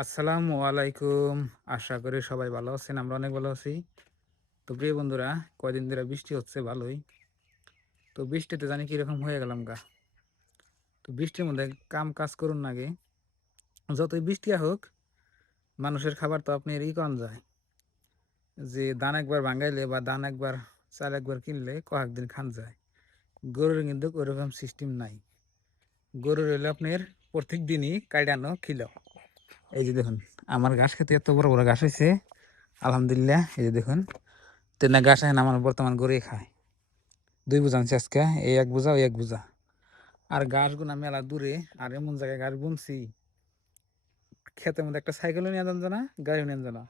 আসসালামু আলাইকুম। আশা করি সবাই ভালো আছেন। আমরা অনেক ভালো আছি। তো প্রিয় বন্ধুরা, কয়দিন ধরে বৃষ্টি হচ্ছে ভালোই। তো বৃষ্টিতে জানি কিরকম হয়ে গেলাম গা। তো বৃষ্টির মধ্যে কাম কাজ করুন না আগে। যতই বৃষ্টি হোক, মানুষের খাবার তো আপনি করা যায়। যে ধান একবার ভাঙাইলে বা ধান একবার চাল একবার কিনলে কয়েকদিন খান যায়। গরুর কিন্তু ওরকম সিস্টেম নাই। গরুর হইলে আপনার প্রত্যেক দিনই কাইডানো খিলো। এই যে দেখুন, আমার ঘাস খেতে এত বড় বড় ঘাস হয়েছে। আলহামদুলিল্লাহ, এই যে দেখুন। তেনা ঘাস এখন আমার বর্তমান গরুই খায়। ২ বোঝা আনছি আজকে, এই ১ বোঝা ওই ১ বোঝা। আর ঘাসগুনা মেলা দূরে, আর এমন জায়গায় ঘাস বুনছি, ক্ষেতের মধ্যে একটা সাইকেলও নিয়ে যান না, গাড়িও নিয়ে যান না।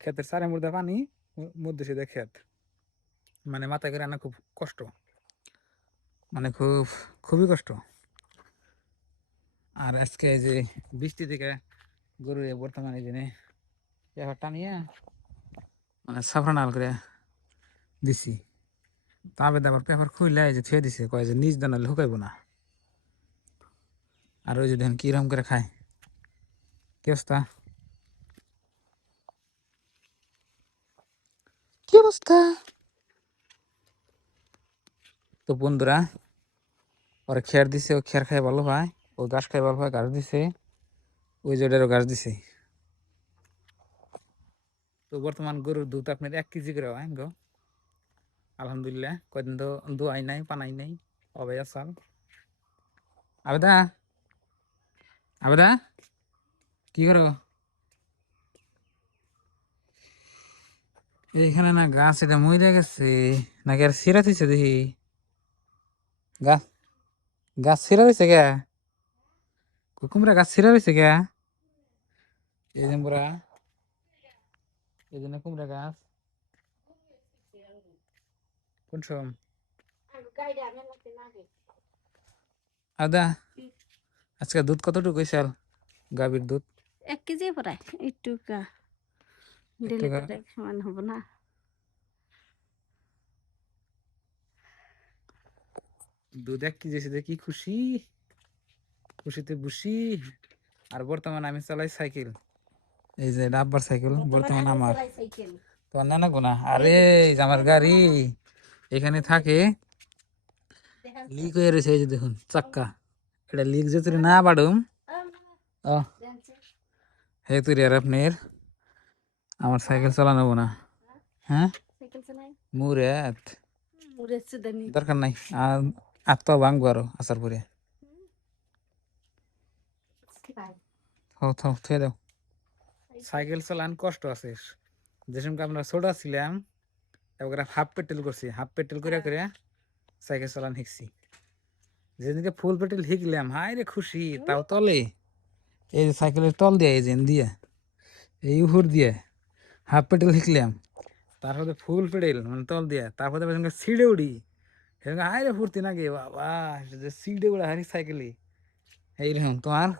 ক্ষেতের চারের মধ্যে পানি, মধ্যে সিধা ক্ষেত। মানে মাথায় করে আনা খুব কষ্ট, মানে খুবই কষ্ট। আর আজকে এই যে বৃষ্টি থেকে গরু বর্তমানে দিনে পেপার টানিয়ে মানে সাফরা নাল করে দিছি। তবে আবার পেপার খুইলে এই যে থুয়ে দিছে, কয় যে নিজ দানালে হুকাইব না। আর ওই যে দেখেন কিরকম করে খায়, কি অবস্থা, কি অবস্থা। তো বন্ধুরা, ওরা খেয়ার দিছে, ও খেয়ার খাই ভালো পায়, ও ঘাস খাই ভালো পায়, ঘাস দিছে, ওই যে ওটারও ঘাস দিছে। তো বর্তমান গরুর দুধ আপনার ১ কেজি করে হয় গো। আলহামদুলিল্লাহ, কয়দিন তো দোয়াই নাই, পানাই নাই, অবাই আসাল। আবেদা, আবেদা, কি করো? এইখানে না গাছ এটা মরে গেছে, নাকি আর ছিঁড়া দিছে দেখি। গাছ গাছ ছিঁড়া দিছে কে? কুকুমরা গাছ ছিঁড়া দিছে কে? এই যে মোরা, এই জন্য কুমড়া গাছ কোন সম আদা। আজকে দুধ কতটুকু হইছাল? গাভীর দুধ 1 কেজি প্রায় একটু একটু দিলে তো এক সমান হবো না। দুধ 1 কেজি এসে কি খুশি, খুশিতে বুসি। আর বর্তমানে আমি চালাই সাইকেল, এই যে ডাব্বার সাইকেল বর্তমান আমার। তো না না গুনা, আরে এই যে আমার গাড়ি এখানে থাকে, লিক হয়ে রয়েছে। এই যে দেখুন চাক্কা, এটা লিক যেতে না বাড়ুম ও হে তুই আর আপনার আমার সাইকেল চালানো না। হ্যাঁ, মুরেত দরকার নাই। আর আত্মা ভাঙবো আরো আসার পরে। থাও থাও থুয়ে দাও। সাইকেল চালান কষ্ট আছে। যে সময় আমরা ছোট ছিলাম, এবার হাফ পেট্রোল করছি, হাফ পেট্রোল করে করে সাইকেল চালান শিখছি। যেদিনকে ফুল পেট্রোল শিখলাম, হাই রে খুশি। তাও তলে, এই যে সাইকেলের তল দিয়ে, এই যে দিয়ে, এই উপর দিয়ে হাফ পেট্রোল শিখলাম। তারপরে ফুল পেট্রোল মানে তল দিয়ে, তারপরে ছিঁড়ে উড়ি। সেরকম হাই রে ফুর্তি নাকি বাবা, যে ছিঁড়ে উড়া হারি সাইকেলে। এইরকম তোমার?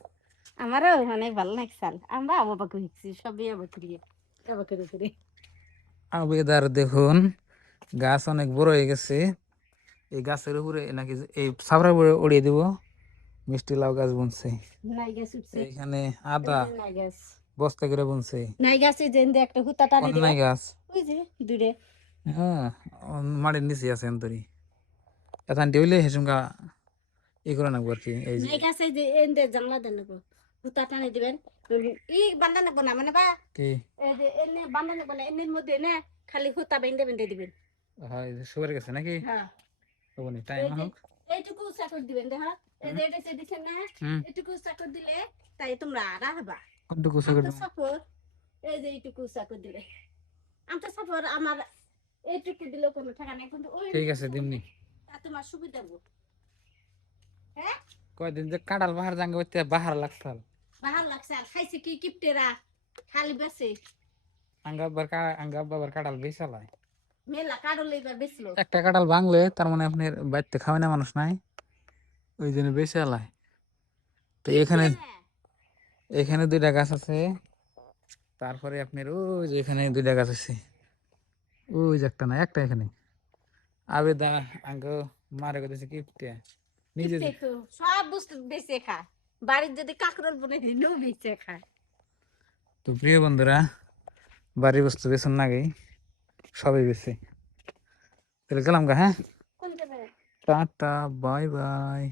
আমারও অনেক ভালো লাগছে। আমরা আবার শিখছি সবই আবার করে আবেদার দেখুন, গাছ অনেক বড় হয়ে গেছে। এই গাছের উপরে নাকি এই ছাবড়ার উপরে উড়িয়ে দিব। মিষ্টি লাউ গাছ বুনছে নাই গাছ উঠছে, এইখানে, আদা নাই গাছ, বস্তা করে বুনছে। নাই গাছ এই যে একটা হুতা টানি অন্য দিবা, নাই গাছ, ওই যে দূরে হ্যাঁ, মাটির নিচে আছে এন্তরি। এখান হইলে হেসুমকা ই করে নেবো আর কি। এই যে নাই গাছ এই যে এন্ডে জানলা দেন নেবো, হুতা টানি দিবেন। বান্ধা নেবো না মানে বা কি, এই যে এনে বান্ধা নেবো না, এনের মধ্যে এনে খালি হুতা বেঁধে বেঁধে দিবেন। হয় সুগার গেছে নাকি? হ্যাঁ, হবনি, টাইম এই যে হোক। এইটুকু চাকর দিবেন দেখা, এই যে এটা দিচ্ছেন না, এইটুকু চাকর দিলে তাই তোমরা আড়া হবা। কোনটুকু আমি সুগার তো দেবো? সাপোর, এই যে এইটুকু চাকর দিলে আমি তো সাপোর আমার এইটুকু দিলেও কোনো টাকা নাই, কিন্তু ওই ঠিক আছে দিমনি। তা তোমার সুবিধা হবো। হ্যাঁ, কয়দিন যে কাঁঠাল বাহার জাঙ্গে হইতে বাহার লাগতাল। ভালো লাগছে। আর খাইছে কি কিপটেরা খালি বেছে আঙ্গা বাবার কাঁঠাল বেচালায়। মেলা কারো লইবার বেচলো। একটা কাঁঠাল ভাঙলে তার মানে আপনার বাড়িতে খাওয়াই না মানুষ নাই, ওই জন্য বেচালায়। তো এখানে, কিপটে এখানে 2টা গাছ আছে। তারপরে আপনার ওই যে এখানে 2টা গাছ আছে, ওই যে একটা না একটা এখানে। আবেদা আঙ্গ মারে গেছে কিপটে নিজে কিপটে তো সব বস্তু বেচে খায়। বাড়ির যদি কাকরোল বনে দিলেও বেচে খায়। তো প্রিয় বন্ধুরা, বাড়ির বস্তু বেছন না গেই সবই বেছে, তাহলে গেলাম গা। হ্যাঁ, কোন যাবে টাটা, বাই বাই।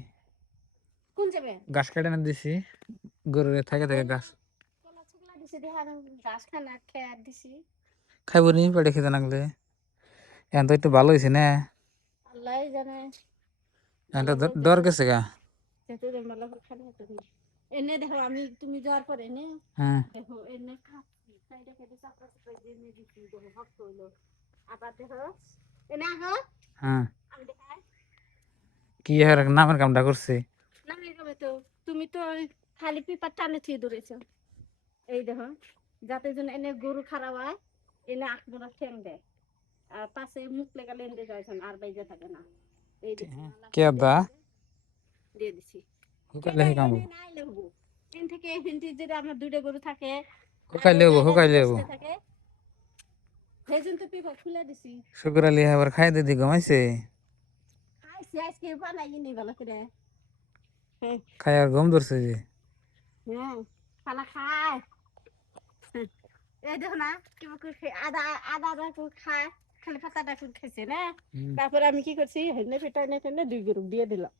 কোন যাবে ঘাস কেটে না দিছি, গরুরে থেকে থেকে ঘাস কলা ছকলা দিছি দেখা ঘাস খানা খেয়ে দিছি খাইব নি, পেটে খেতে লাগলে। এখন তো একটু ভালো হয়েছে না, আল্লাহ জানে এখন তো ভালো হোক ডর যেন গেছে গা। যেতে ভালো হোক খালি তুমি এনে দেখো আমি তুমি যাওয়ার পরে এনে হ্যাঁ, দেখো এনে খাচ্ছি সাইডে খেতে চাপড়া চাপড়া দিয়ে এনে দিচ্ছি দেখো ভক্ত হইলো আবার দেখো এনে আগো হ্যাঁ, আমি দেখাই কি আর নামের কামটা করছে। না এরকম তো তুমি তো ওই খালি পিপার টানে থিয়ে ধরেছো এই দেখো যাতে যেন এনে গরু খারাপ হয় এনে আখমোড়া ঠ্যাং দেয় আর পাশে মুখ লেগে লেন্দে যাইছেন আর বাইজে থাকে না এই দেখছি মালা কে দা দিয়ে দিছি হুকাইলে এটা হে কামবো, এনে নাই লেবু এন থেকে এখানটি যেটা আমার দুইটা গরু থাকে আর হুকাইলে ওই হবো, জায়গায় হুকাইলে হবো। বসতে থাকে সেই জন্য তো পিপা খুলে দিছি শুক্র আলী আবার খাই দিদি ঘুমাইছে, আইসি আজকে বানাই নি ভালো করে হ্যাঁ খাই আর ঘুম ধরছে যে। হ্যাঁ খানা খায় হ্যাঁ, এই দেখো না কিবা করে আদা আদা আদা করে খায় খালি পাতাটা করে খাইছে না তারপরে আমি কি করছি হেনে ফেটা এনে টেনে দুই গরু দিয়ে দিলাম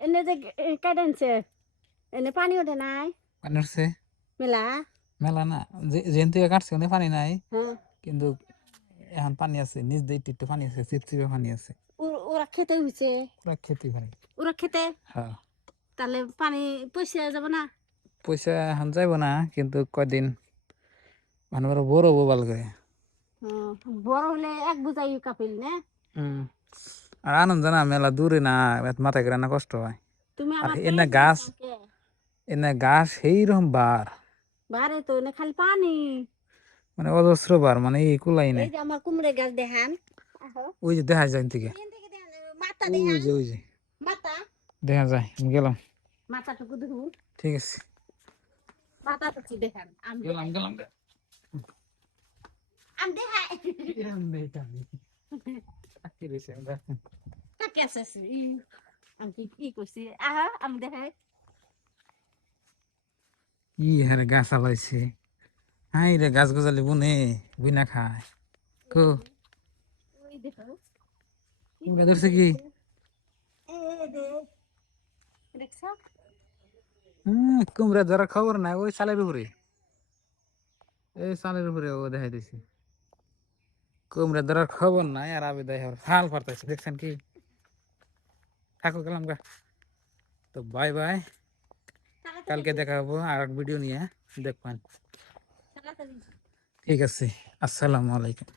এনে যে কেটেনছে এনে পানি ওঠে নাই পানি উঠছে মেলা মেলা না, যেন থেকে কাটছে ওনে পানি নাই, হ্যাঁ কিন্তু এখন পানি আছে, নিচ দিয়ে একটু একটু পানি আছে, চিপচিপে পানি আছে, ওরা খেতে হয়েছে পুরা খেতে পানি। ওরা খেতে হ্যাঁ, তাহলে পানি পয়সা যাব না পয়সা এখন যাইব না, কিন্তু কয়দিন মানুষ বড় হবো ভালো করে। বড় হলে এক বুঝাই কাপিল না হুম। আর আনন্দ না, মেলা দূরে না, মাথায় করে না কষ্ট হয়। তুমি আর আমার এনে পেট গাছ, দিছ কে এনে গাছ সেইরকম বার, বারে তো এনে খালি পানি মানে অজস্র বার, মানে এই কুলাই নাই। এই যে আমার কুমড়ে গাছ দেখান আহো ওই যে দেখা যায় থেকে, এখান থেকে দেখান মাথা ওই দেখান যে ওই যে মাথা দেখা যায়, আমি গেলাম। মাথাটুকু দেখুন ঠিক আছে, মাথাটুকু দেখান আমি গেলাম দেখাই গেলাম। আমি দেখাই তাকে আছে আমি কি করছি আহা আমি দেখাই ই হারে গাছ আলাইছে, হাই রে গাছ গজালি বুনে বুনা খায়। কো ওই দেখো কি কুমড়া ধরছে সুন্দর কি? হয়েছে। এই দে দেখছ কুমড়া ধরার খবর নাই, ওই চালের উপরে, এই চালের উপরে ও দেখাই দিছে। কুমড়া ধরার খবর নাই, আর আমি দেখ হাল পারতেছি, দেখছেন কি? থাকো, গেলাম গা। তো বাই বাই, তাড়াতাড়ি কালকে দেখা হবো আর এক ভিডিও নিয়ে, দেখবেন। তাড়াতাড়ি ঠিক আছে, আসসালামু আলাইকুম।